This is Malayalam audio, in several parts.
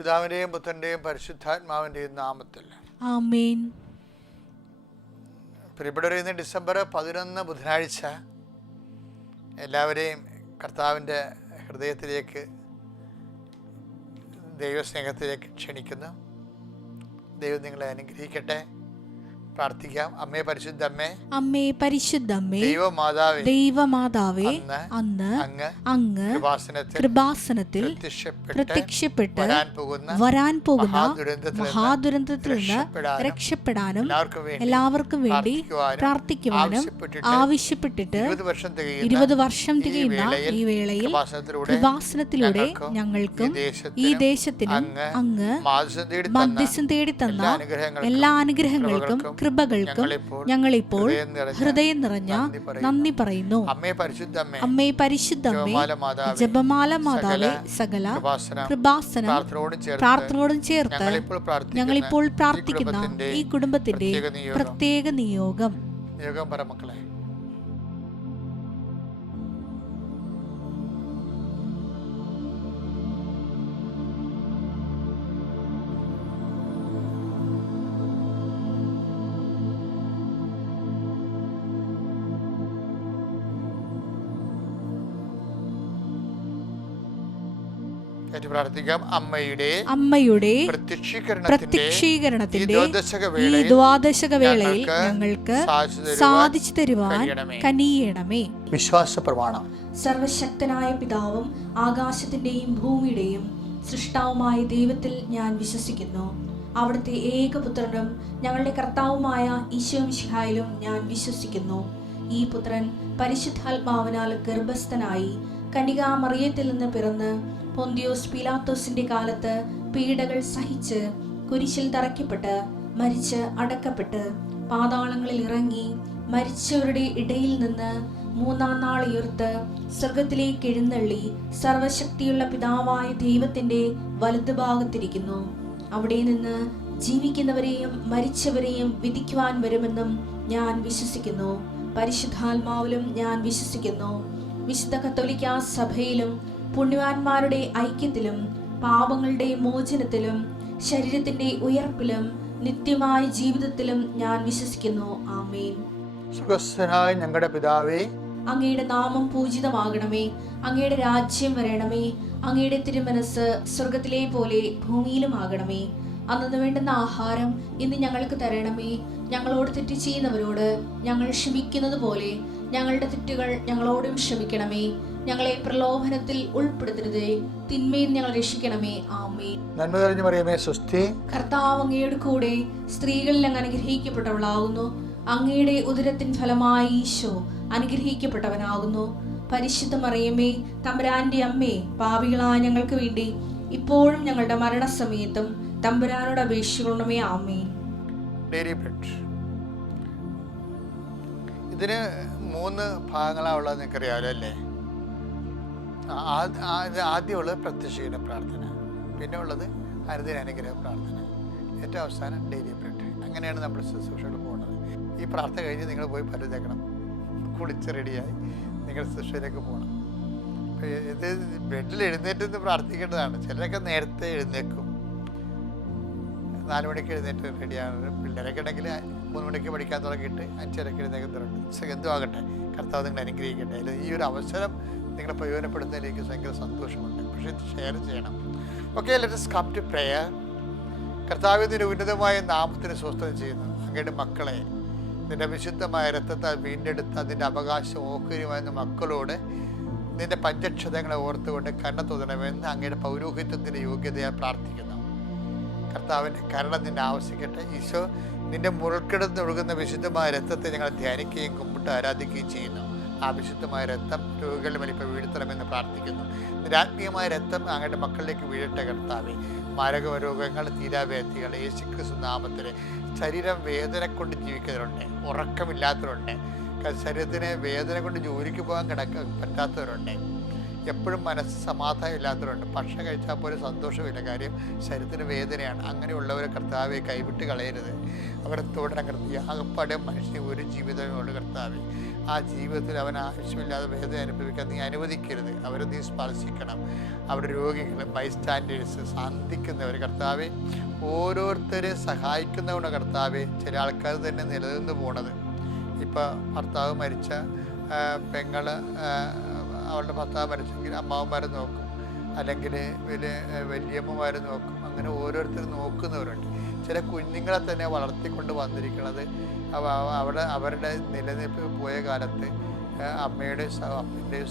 പിതാവിൻ്റെയും പുത്രൻ്റെയും പരിശുദ്ധാത്മാവിൻ്റെയും നാമത്തിൽ ആമേൻ. പ്രിയപ്പെട്ടവരെ, ഇന്ന് ഡിസംബർ 11 ബുധനാഴ്ച എല്ലാവരെയും കർത്താവിൻ്റെ ഹൃദയത്തിലേക്ക്, ദൈവസ്നേഹത്തിലേക്ക് ക്ഷണിക്കുന്നു. ദൈവം നിങ്ങളെ അനുഗ്രഹിക്കട്ടെ. പ്രാർത്ഥിക്കാം. അമ്മേ പരിശുദ്ധ അമ്മേ, അമ്മേ പരിശുദ്ധ അമ്മേ, ദൈവമാതാവേ, ദൈവമാതാവേ, അന്ന് അങ്ങ് കൃപാസനത്തിൽ പ്രത്യക്ഷപ്പെട്ട് വരാൻ പോകുന്ന മഹാദുരന്തത്തിൽ നിന്ന് രക്ഷപ്പെടാനും എല്ലാവർക്കും വേണ്ടി പ്രാർത്ഥിക്കുവാനും ആവശ്യപ്പെട്ടിട്ട് 20 വർഷം തികയുന്ന ഈ വേളയിൽ കൃപാസനത്തിലൂടെ ഞങ്ങൾക്കും ഈ ദേശത്തിനും അങ്ങ് മധ്യസ്ഥം തേടി തന്ന എല്ലാ അനുഗ്രഹങ്ങൾക്കും കൃപകൾക്കും ഞങ്ങളിപ്പോൾ ഹൃദയം നിറഞ്ഞ നന്ദി പറയുന്നു. അമ്മേ പരിശുദ്ധമ്മേ, ജപമാല മാതാവേ, സകല കൃപാസനം പ്രാർത്ഥനയോടും ചേർത്ത് ഞങ്ങളിപ്പോൾ പ്രാർത്ഥിക്കുന്ന ഈ കുടുംബത്തിന്റെ പ്രത്യേക നിയോഗം. മക്കളെ, പ്രാർത്ഥിക്കാം. അമ്മയുടെ പ്രത്യക്ഷീകരണത്തിന്റെ ഈ ദ്വാദശക വേളയിൽ ഞങ്ങൾക്ക് സാധിച്ചു തരുവാൻ കനിയണമേ. വിശ്വാസ പ്രമാണം. സർവശക്തനായ പിതാവും ആകാശത്തിന്റെയും ഭൂമിയുടെയും സൃഷ്ടാവുമായ ദൈവത്തിൽ ഞാൻ വിശ്വസിക്കുന്നു. അവിടുത്തെ ഏകപുത്രനും ഞങ്ങളുടെ കർത്താവുമായ ഈശോ മിശിഹായിലും ഞാൻ വിശ്വസിക്കുന്നു. ഈ പുത്രൻ പരിശുദ്ധാത്മാവിനാൽ ഗർഭസ്ഥനായി കന്യകാമറിയത്തിൽ നിന്ന് പിറന്ന് പൊന്തിയോസ് പീലാത്തോസിന്റെ കാലത്ത് പീഡകൾ സഹിച്ച് കുരിശിൽ തറയ്ക്കപ്പെട്ട് മരിച്ച് അടക്കപ്പെട്ട് പാതാളങ്ങളിൽ ഇറങ്ങി മരിച്ചവരുടെ ഇടയിൽ നിന്ന് 3-ാം നാൾ ഉയർത്ത് സ്വർഗത്തിലേക്ക് എഴുന്നള്ളി സർവശക്തിയുള്ള പിതാവായ ദൈവത്തിന്റെ വലതുഭാഗത്തിരിക്കുന്നു. അവിടെ നിന്ന് ജീവിക്കുന്നവരെയും മരിച്ചവരെയും വിധിക്കുവാൻ വരുമെന്നും ഞാൻ വിശ്വസിക്കുന്നു. പരിശുദ്ധാത്മാവിലും ഞാൻ വിശ്വസിക്കുന്നു. വിശുദ്ധ കത്തോലിക്കാ സഭയിലും പുണ്യവാന്മാരുടെ ഐക്യത്തിലും പാപങ്ങളുടെ മോചനത്തിലും ശരീരത്തിന്റെ ഉയർപ്പിലും നിത്യമായ ജീവിതത്തിലും ഞാൻ വിശ്വസിക്കുന്നു. ആമേൻ. സ്വർഗ്ഗസ്ഥനായ ഞങ്ങളുടെ പിതാവേ, അങ്ങയുടെ നാമം പൂജിതമാകണമേ. അങ്ങയുടെ രാജ്യം വരണമേ. അങ്ങയുടെ തിരുമനസ് സ്വർഗത്തിലെ പോലെ ഭൂമിയിലും ആകണമേ. അന്നു വേണ്ടുന്ന ആഹാരം ഇന്ന് ഞങ്ങൾക്ക് തരണമേ. ഞങ്ങളോട് തെറ്റ് ചെയ്യുന്നവരോട് ഞങ്ങൾ ക്ഷമിക്കുന്നത് പോലെ ഞങ്ങളുടെ തെറ്റുകൾ ഞങ്ങളോടും ക്ഷമിക്കണമേ. ഞങ്ങളെ പ്രലോഭനത്തിൽ ഉൾപ്പെടുത്തരുതേ, തിന്മയിൽ ഞങ്ങൾ രക്ഷിക്കണമേ. ആമേൻ. നന്മ നിറഞ്ഞ മറിയമേ, സ്വസ്തി. കർത്താവ് അങ്ങയുടെ കൂടെ സ്ത്രീകളിൽ അങ്ങ് അനുഗ്രഹിക്കപ്പെട്ടവളാകുന്നു. അങ്ങയുടെ ഉദരത്തിൻ ഫലമായി ഈശോ അനുഗ്രഹിക്കപ്പെട്ടവനാകുന്നു. പരിശുദ്ധ മറിയമേ, തമ്പുരാന്റെ അമ്മേ, പാപികളായ ഞങ്ങൾക്ക് വേണ്ടി ഇപ്പോഴും ഞങ്ങളുടെ മരണസമയത്തും തമ്പുരാനോട് അപേക്ഷിക്കണമേ. ആമേൻ. ഇതിന് 3 ഭാഗങ്ങളാണ് ഉള്ളത്, നിങ്ങൾക്കറിയാമല്ലോ അല്ലേ? ആദ്യമുള്ളത് പ്രത്യക്ഷീകരണ പ്രാർത്ഥന, പിന്നെ ഉള്ളത് അനുദിന അനുഗ്രഹ പ്രാർത്ഥന, ഏറ്റവും അവസാനം ഡെയിലി ബ്രെഡ്. അങ്ങനെയാണ് നമ്മൾ ശുശ്രൂഷകൾ പോകുന്നത്. ഈ പ്രാർത്ഥന കഴിഞ്ഞ് നിങ്ങൾ പോയി പല്ല് തേക്കണം, കുളിച്ച് റെഡിയായി നിങ്ങൾ ശുശ്രൂഷയിലേക്ക് പോകണം. ഇത് ബെഡിൽ എഴുന്നേറ്റ് പ്രാർത്ഥിക്കേണ്ടതാണ്. ചിലരൊക്കെ നേരത്തെ എഴുന്നേക്കും, 4 മണിക്ക് എഴുന്നേറ്റ് റെഡിയാണ്. പിള്ളേരൊക്കെ ഉണ്ടെങ്കിൽ 3 മണിക്ക് പഠിക്കാൻ തുടങ്ങിയിട്ട് 5:30 എഴുന്നേക്കുന്നുണ്ട്. എന്തും ആകട്ടെ, കർത്താവ് നിങ്ങൾ അനുഗ്രഹിക്കട്ടെ. അല്ലെങ്കിൽ ഈ ഒരു അവസരം നിങ്ങളെ പ്രയോജനപ്പെടുന്നതിലേക്ക് ഭയങ്കര സന്തോഷമുണ്ട്. പക്ഷേ ഇത് ഷെയർ ചെയ്യണം. Okay, let us come to prayer. കർത്താവ് നിന്റെ ഉന്നതമായ നാമത്തിന് സ്വസ്ഥത ചെയ്യുന്നു. അങ്ങയുടെ മക്കളെ നിന്റെ വിശുദ്ധമായ രക്തത്താൽ വീണ്ടെടുത്ത നിന്റെ അവകാശം ഓഹരിയുമായിരുന്ന മക്കളോട് നിന്റെ പഞ്ചക്ഷതങ്ങളെ ഓർത്തുകൊണ്ട് കണ്ണ തോന്നണമെന്ന് അങ്ങയുടെ പൗരോഹിത്യത്തിൻ്റെ യോഗ്യതയാൽ പ്രാർത്ഥിക്കുന്നു. കർത്താവിൻ്റെ കരുണ നിന്നെ ആവശ്യിക്കട്ടെ. ഈശോ, നിന്റെ മുൾക്കിടന്ന് ഒഴുകുന്ന വിശുദ്ധമായ രക്തത്തെ ഞങ്ങൾ ധ്യാനിക്കുകയും കുമ്പിട്ട് ആരാധിക്കുകയും ചെയ്യുന്നു. ആ വിശുദ്ധമായ രക്തം രോഗികളുടെ മേൽ ഇപ്പോൾ വീഴ്ത്തണമെന്ന് പ്രാർത്ഥിക്കുന്നു. നിന്റെ ആത്മീയമായ രക്തം അങ്ങയുടെ മക്കളിലേക്ക് വീഴട്ടെ കർത്താവേ. മാരക രോഗങ്ങൾ, തീരാവ്യാധികൾ യേശുക്രിസ്തു നാമത്തിൽ. ശരീരം വേദന കൊണ്ട് ജീവിക്കുന്നവരുണ്ട്, ഉറക്കമില്ലാത്തവരുണ്ട്, ശരീരത്തിന് വേദന കൊണ്ട് ജോലിക്ക് പോകാൻ പറ്റാത്തവരുണ്ട്, എപ്പോഴും മനസ്സ് സമാധാനം ഇല്ലാത്തവരുണ്ട്, ഭക്ഷണം കഴിച്ചാൽ പോലും സന്തോഷമില്ല, കാര്യം ശരീരത്തിന് വേദനയാണ്. അങ്ങനെയുള്ളവരെ കർത്താവെ കൈവിട്ട് കളയരുത്. അവരെ തുടരണം കർത്താവേ. ആകപ്പാടെ മനുഷ്യന് ഒരു ജീവിതമേ ഉള്ളൂ കർത്താവേ. ആ ജീവിതത്തിൽ അവൻ ആവശ്യമില്ലാതെ വേദന അനുഭവിക്കാൻ നീ അനുവദിക്കരുത്. അവരെ നീ സ്പർശിക്കണം. അവിടെ രോഗികൾ, ബൈസ്റ്റാൻഡേഴ്സ്, സന്ധിക്കുന്നവർ കർത്താവെ, ഓരോരുത്തരെ സഹായിക്കുന്നവരുടെ കർത്താവെ. ചില ആൾക്കാർ തന്നെ നിലനിന്ന് പോണത്, ഇപ്പം ഭർത്താവ് മരിച്ച പെങ്ങള് അവളുടെ ഭർത്താവ് മരിച്ചെങ്കിൽ അമ്മാവന്മാരെ നോക്കും, അല്ലെങ്കിൽ വലിയമ്മമാർ നോക്കും. അങ്ങനെ ഓരോരുത്തർ നോക്കുന്നവരുണ്ട്. ചില കുഞ്ഞുങ്ങളെ തന്നെ വളർത്തിക്കൊണ്ട് വന്നിരിക്കുന്നത് അവരുടെ നിലനിൽപ്പ് പോയ കാലത്ത് അപ്പൻ്റെയും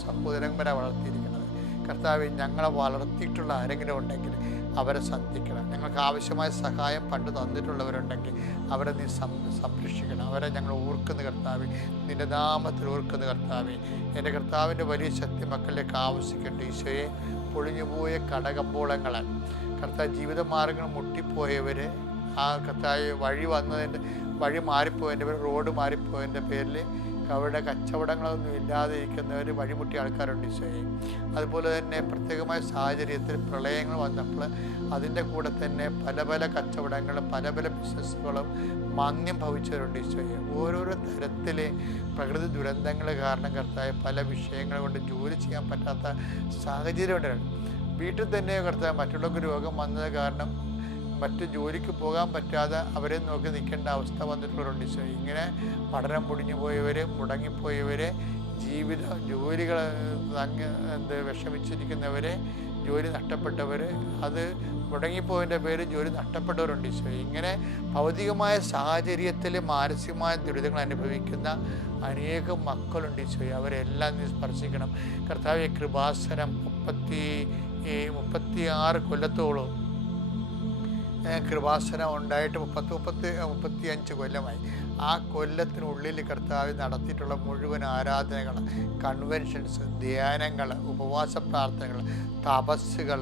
സഹോദരന്മാരെ വളർത്തിയിരിക്കുന്നത്. കർത്താവ്, ഞങ്ങളെ വളർത്തിയിട്ടുള്ള ആരെങ്കിലും ഉണ്ടെങ്കിൽ അവരെ സന്ധിക്കണം. ഞങ്ങൾക്ക് ആവശ്യമായ സഹായം പണ്ട് തന്നിട്ടുള്ളവരുണ്ടെങ്കിൽ അവരെ നീ സംരക്ഷിക്കണം. അവരെ ഞങ്ങൾ ഓർക്കുന്ന കർത്താവ്, നിൻ്റെ നാമത്തിൽ ഓർക്കുന്ന കർത്താവ്. എൻ്റെ കർത്താവിൻ്റെ വലിയ ശക്തി മക്കളിലേക്ക് ആവശ്യിക്കട്ടെ. ഈശോയെ, പൊളിഞ്ഞുപോയ കടകമ്പോളങ്ങൾ കർത്താവ്, ജീവിതമാർഗ്ഗങ്ങൾ മുട്ടിപ്പോയവർ, ആ കർത്താവ് വഴി മാറിപ്പോയതിൻ്റെ പേര്, റോഡ് മാറിപ്പോയതിൻ്റെ പേരിൽ അവരുടെ കച്ചവടങ്ങളൊന്നും ഇല്ലാതെ ഇരിക്കുന്നവർ, വഴിമുട്ടിയ ആൾക്കാരുണ്ട് ഈശോയെ. അതുപോലെ തന്നെ പ്രത്യേകമായ സാഹചര്യത്തിൽ പ്രളയങ്ങൾ വന്നപ്പോൾ അതിൻ്റെ കൂടെ തന്നെ പല പല കച്ചവടങ്ങളും പല പല ബിസിനസ്സുകളും മാന്ദ്യം ഭവിച്ചവരുണ്ട് ഈശോയെ. ഓരോരോ തരത്തിൽ പ്രകൃതി ദുരന്തങ്ങൾ കാരണം കർത്താവ് പല വിഷയങ്ങൾ കൊണ്ട് ജോലി ചെയ്യാൻ പറ്റാത്ത സാഹചര്യം ഉണ്ടായിരുന്നു. വീട്ടിൽ തന്നെ കർത്താവ് മറ്റുള്ളവർക്ക് രോഗം വന്നത് കാരണം മറ്റ് ജോലിക്ക് പോകാൻ പറ്റാതെ അവരെ നോക്കി നിൽക്കേണ്ട അവസ്ഥ വന്നിട്ടുള്ളവരുണ്ട് ഈശോ. ഇങ്ങനെ പഠനം പൊടിഞ്ഞു പോയവർ, മുടങ്ങിപ്പോയവർ, ജോലികൾ വിഷമിച്ചിരിക്കുന്നവർ, ജോലി നഷ്ടപ്പെട്ടവർ, അത് മുടങ്ങിപ്പോയതിൻ്റെ പേര് ജോലി നഷ്ടപ്പെട്ടവരുണ്ട് ഈശോ. ഇങ്ങനെ ഭൗതികമായ സാഹചര്യത്തിൽ മാനസികമായ ദുരിതങ്ങൾ അനുഭവിക്കുന്ന അനേകം മക്കളുണ്ട് ഈശോ. അവരെല്ലാം നീ സ്പർശിക്കണം കർത്താവേ. കൃപാസനം 36 കൊല്ലത്തോളം കൃപാസനം ഉണ്ടായിട്ട് 35 കൊല്ലമായി. ആ കൊല്ലത്തിനുള്ളിൽ കർത്താവ് നടത്തിയിട്ടുള്ള മുഴുവൻ ആരാധനകൾ, കൺവെൻഷൻസ്, ധ്യാനങ്ങൾ, ഉപവാസ പ്രാർത്ഥനകൾ, തപസ്സുകൾ,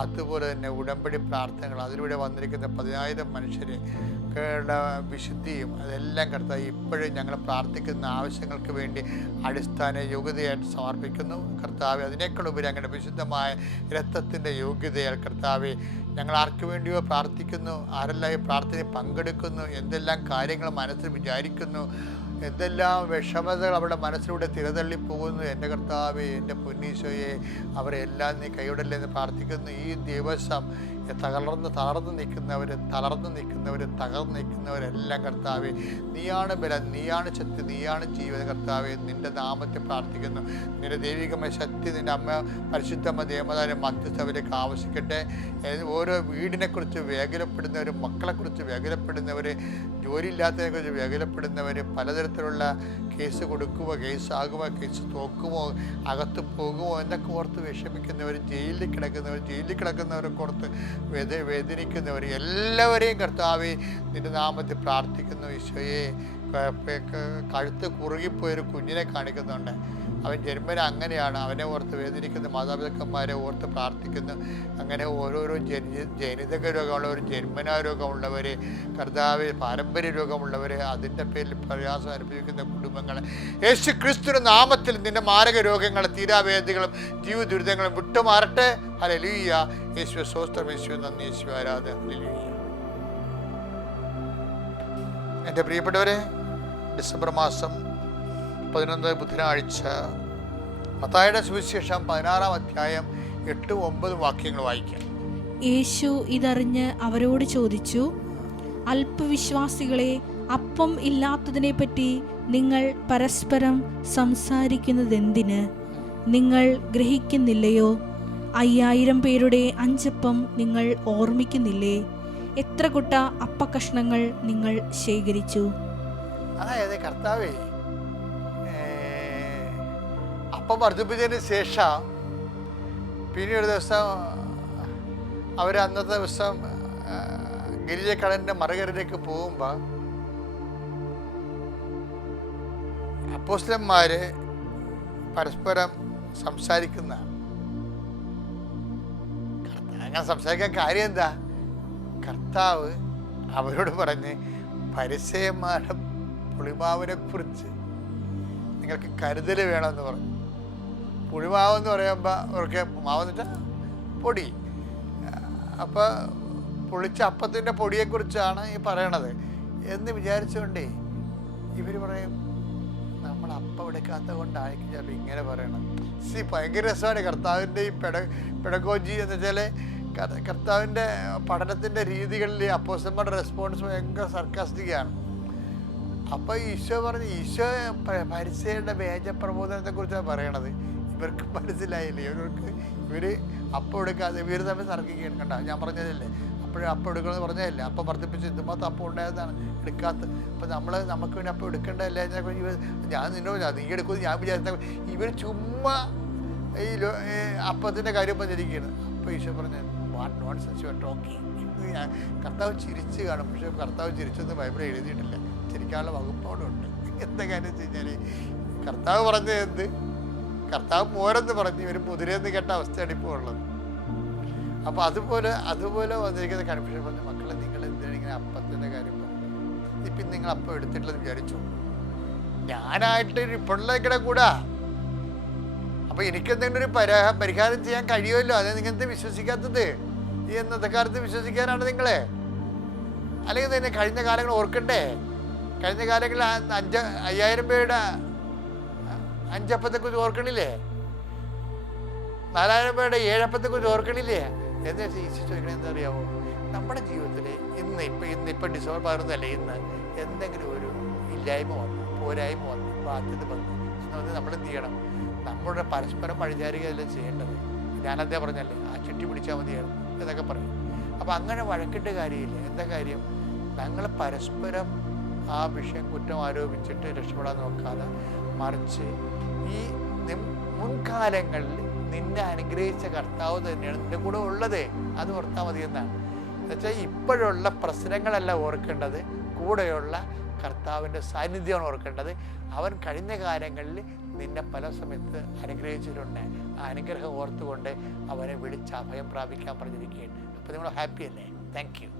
അതുപോലെ തന്നെ ഉടമ്പടി പ്രാർത്ഥനകൾ, അതിലൂടെ വന്നിരിക്കുന്ന 10,000 മനുഷ്യരെ വിശുദ്ധിയും, അതെല്ലാം കർത്താവ് ഇപ്പോഴും ഞങ്ങൾ പ്രാർത്ഥിക്കുന്ന ആവശ്യങ്ങൾക്ക് വേണ്ടി അടിസ്ഥാന യോഗ്യതയായിട്ട് സമർപ്പിക്കുന്നു കർത്താവ്. അതിനേക്കാളുപരി അങ്ങനെ വിശുദ്ധമായ രക്തത്തിൻ്റെ യോഗ്യതയാൽ കർത്താവ് ഞങ്ങൾ ആർക്ക് വേണ്ടിയോ പ്രാർത്ഥിക്കുന്നു, ആരെല്ലാം ഈ പ്രാർത്ഥനയിൽ പങ്കെടുക്കുന്നു, എന്തെല്ലാം കാര്യങ്ങൾ മനസ്സിൽ വിചാരിക്കുന്നു, എന്തെല്ലാം വിഷമതകൾ അവരുടെ മനസ്സിലൂടെ തിരതള്ളിപ്പോകുന്നു. എൻ്റെ കർത്താവേ, എൻ്റെ പൊന്നീശോയെ, അവരെല്ലാം നീ കൈവിടല്ലെന്ന് പ്രാർത്ഥിക്കുന്നു. ഈ ദിവസം തളർന്ന് നിൽക്കുന്നവരെല്ലാം കർത്താവേ, നീയാണ് ബലം, നീയാണ് ശക്തി, നീയാണ് ജീവൻ കർത്താവേ. നിൻ്റെ നാമത്തെ പ്രാർത്ഥിക്കുന്നു. നിൻ്റെ ദൈവികമായ ശക്തി നിൻ്റെ അമ്മ പരിശുദ്ധമ്മ ദേവതാരെ മധ്യസ്ഥവരേക്ക് ആവശ്യിക്കട്ടെ. ഓരോ വീടിനെക്കുറിച്ച് വേഗലപ്പെടുന്നവർ, മക്കളെക്കുറിച്ച് വേഗലപ്പെടുന്നവർ, ജോലിയില്ലാത്തതിനെക്കുറിച്ച് വേഗലപ്പെടുന്നവർ, പലതരത്തിലുള്ള കേസ് കൊടുക്കുമോ, കേസാകുമോ, കേസ് തോക്കുമോ, അകത്ത് പോകുമോ എന്നൊക്കെ ഓർത്ത് വിഷമിക്കുന്നവർ, ജയിലിൽ കിടക്കുന്നവരൊക്കെ ഓർത്ത് വേദനിക്കുന്നവർ എല്ലാവരെയും കർത്താവേ നിന്റെ നാമത്തിൽ പ്രാർത്ഥിക്കുന്നു. ഈശോയെ, കഴുത്ത് കുറുകിപ്പോയൊരു കുഞ്ഞിനെ കാണിക്കുന്നുണ്ട്. അവൻ ജന്മന അങ്ങനെയാണ്. അവനെ ഓർത്ത് വേദനിക്കുന്ന മാതാപിതാക്കന്മാരെ ഓർത്ത് പ്രാർത്ഥിക്കുന്നു. അങ്ങനെ ഓരോരോ ജനിതക രോഗമുള്ളവർ, ജന്മനാ രോഗമുള്ളവർ, കർത്താവ് പാരമ്പര്യ രോഗമുള്ളവർ, അതിൻ്റെ പേരിൽ പ്രയാസം അനുഭവിക്കുന്ന കുടുംബങ്ങൾ, യേശു ക്രിസ്തുവിന്റെ നാമത്തിൽ നിന്റെ മാരക രോഗങ്ങൾ, തീരാവേദികളും ജീവിത ദുരിതങ്ങളും വിട്ടുമാറട്ടെ. ഹല്ലേലൂയ. യേശുവേ സ്തോത്രം, യേശുവേ നന്ദി, യേശുവേ ആരാധന. ഹല്ലേലൂയ. എൻ്റെ പ്രിയപ്പെട്ടവരെ, ഡിസംബർ മാസം 11 ബുധനാഴ്ച മത്തായിയുടെ സുവിശേഷം 16-ാം അധ്യായം 8-9 വാക്യങ്ങൾ വായിക്കാം. യേശു ഇതറിഞ്ഞ് അവരോട് ചോദിച്ചു, അല്പവിശ്വാസികളെ, അപ്പം ഇല്ലാത്തതിനെപ്പറ്റി നിങ്ങൾ പരസ്പരം സംസാരിക്കുന്നതെന്തിന്? നിങ്ങൾ ഗ്രഹിക്കുന്നില്ലയോ? 5000 പേരുടെ 5 അപ്പം നിങ്ങൾ ഓർമ്മിക്കുന്നില്ലേ? എത്ര കുട്ട അപ്പക്കഷ്ണങ്ങൾ നിങ്ങൾ ശേഖരിച്ചു? അതായത് കർത്താവേ, അപ്പം വർദ്ധിപ്പിച്ചതിന് ശേഷം പിന്നെ ഒരു ദിവസം അന്നത്തെ ദിവസം ഗിരിജക്കടലിൻ്റെ മറുകരയിലേക്ക് പോകുമ്പോൾ അപ്പോസ്തലന്മാർ പരസ്പരം സംസാരിക്കുന്ന, അങ്ങനെ സംസാരിക്കാൻ കാര്യം എന്താ? കർത്താവ് അവരോട് പറഞ്ഞ്, പരിസയന്മാരുടെ പുളിമാവിനെ കുറിച്ച് നിങ്ങൾക്ക് കരുതൽ വേണമെന്ന് പറഞ്ഞു. പുളിമാവെന്ന് പറയുമ്പോൾ അവർക്ക് മാവെന്ന് വെച്ചാൽ പൊടി. അപ്പോൾ പൊളിച്ച അപ്പത്തിൻ്റെ പൊടിയെക്കുറിച്ചാണ് ഈ പറയണത് എന്ന് വിചാരിച്ചുകൊണ്ടേ ഇവർ പറയും, നമ്മൾ അപ്പം അപ്പം എടുക്കാത്ത കൊണ്ടായിരിക്കും ചിലപ്പോൾ ഇങ്ങനെ പറയണം. ഭയങ്കര രസമാണ് കർത്താവിൻ്റെ ഈ പെഡഗോജി എന്ന് വെച്ചാൽ കർത്താവിൻ്റെ പഠനത്തിൻ്റെ രീതികളിൽ അപ്പോസ്തലന്മാരുടെ റെസ്പോൺസ് ഭയങ്കര സർക്കാസ്റ്റിക്കാണ്. അപ്പോൾ ഈശോ പരിസയുടെ വേജപ്രബോധനത്തെക്കുറിച്ചാണ് പറയണത്. ഇവർക്ക് മനസ്സിലായില്ലേ, ഇവർ അപ്പം എടുക്കാതെ ഇവർ തമ്മിൽ തർക്കിക്കുകയാണ്. കണ്ട, ഞാൻ പറഞ്ഞതല്ലേ, അപ്പോഴും അപ്പം എടുക്കണമെന്ന് പറഞ്ഞതല്ലേ, അപ്പം വർദ്ധിപ്പിച്ച് എന്തുമാത്രം അപ്പം ഉണ്ടായതാണ് എടുക്കാത്ത. അപ്പം നമുക്ക് വേണ്ടി അപ്പം എടുക്കേണ്ടതല്ലേ, ഞാൻ നിന്നോട് നീ എടുക്കുമെന്ന് ഞാൻ വിചാരിച്ച ഇവർ ചുമ്മാ ഈ അപ്പത്തിൻ്റെ കാര്യം പറഞ്ഞിരിക്കുകയാണ്. അപ്പോൾ ഈശോ പറഞ്ഞു, what nonsense you are talking. കർത്താവ് ചിരിച്ച് കാണും, പക്ഷേ കർത്താവ് ചിരിച്ചൊന്നും ബൈബിളിൽ എഴുതിയിട്ടില്ല. ചിരിക്കാനുള്ള വകുപ്പ് അവിടെ ഉണ്ട്. എന്താ കാര്യം വെച്ച് കഴിഞ്ഞാൽ കർത്താവ് പറഞ്ഞത് എന്ത്, കർത്താവ് മോരെന്ന് പറഞ്ഞ് ഇവർ മുതിരെന്ന് കേട്ട അവസ്ഥയാണ് ഇപ്പോൾ ഉള്ളത്. അപ്പോൾ അതുപോലെ വന്നിരിക്കുന്ന കൺഫ്യൂഷൻ പറഞ്ഞു, മക്കളെ നിങ്ങൾ എന്താണ് ഇങ്ങനെ അപ്പത്തിൻ്റെ കാര്യം പറഞ്ഞു, ഇപ്പം നിങ്ങൾ അപ്പം എടുത്തിട്ടില്ലെന്ന് വിചാരിച്ചു, ഞാനായിട്ട് ഇപ്പോഴേക്കിടെ കൂടാ, അപ്പോൾ എനിക്കെന്തെങ്കിലും ഒരു പരിഹാരം ചെയ്യാൻ കഴിയുമല്ലോ, അത് നിങ്ങളെന്ത് വിശ്വസിക്കാത്തത്? ഈ ഇന്നത്തെ കാലത്ത് വിശ്വസിക്കാനാണ് നിങ്ങളെ? അല്ലെങ്കിൽ തന്നെ കഴിഞ്ഞ കാലങ്ങൾ ഓർക്കണ്ടേ? കഴിഞ്ഞ കാലങ്ങളിൽ 5000 പേരുടെ 5 അപ്പത്തെക്കുറിച്ച് ഓർക്കണില്ലേ? 4000 പേരുടെ 7 അപ്പത്തെക്കുറിച്ച് ഓർക്കണില്ലേ? എന്ന് വെച്ചാൽ ഈശോ ചോദിക്കണത് എന്താ അറിയാമോ? നമ്മുടെ ജീവിതത്തിൽ ഇന്നിപ്പോൾ ഡിസംബർ 11 അല്ലേ, ഇന്ന് എന്തെങ്കിലും ഒരു ഇല്ലായ്മ വന്നു, പോരായ്മ വന്നു, ബാധ്യത വന്നു, നമ്മൾ എന്ത് ചെയ്യണം? നമ്മുടെ പരസ്പരം വഴിചാരുകയല്ലേ ചെയ്യേണ്ടത്. ഞാനതേ പറഞ്ഞല്ലേ, ആ ചുറ്റി പിടിച്ചാൽ മതിയായിരുന്നു എന്നൊക്കെ പറയും. അപ്പം അങ്ങനെ വഴക്കിട്ട് കാര്യമില്ല. എന്താ കാര്യം? ഞങ്ങൾ പരസ്പരം ആ വിഷയം കുറ്റം ആരോപിച്ചിട്ട് രക്ഷപ്പെടാൻ നോക്കാതെ, മറിച്ച് ഈ മുൻകാലങ്ങളിൽ നിന്നെ അനുഗ്രഹിച്ച കർത്താവ് തന്നെയാണ് നിന്റെ കൂടെ ഉള്ളത്, അത് ഓർത്താൽ മതി എന്നാണ്. എന്നുവെച്ചാൽ ഇപ്പോഴുള്ള പ്രശ്നങ്ങളല്ല ഓർക്കേണ്ടത്, കൂടെയുള്ള കർത്താവിൻ്റെ സാന്നിധ്യമാണ് ഓർക്കേണ്ടത്. അവൻ കഴിഞ്ഞ കാലങ്ങളിൽ നിന്നെ പല സമയത്ത് അനുഗ്രഹിച്ചിട്ടുണ്ട്. ആ അനുഗ്രഹം ഓർത്തുകൊണ്ട് അവനെ വിളിച്ച് അഭയം പ്രാപിക്കാൻ പറഞ്ഞിരിക്കുകയാണ്. അപ്പോൾ നിങ്ങൾ ഹാപ്പി അല്ലേ? Thank you.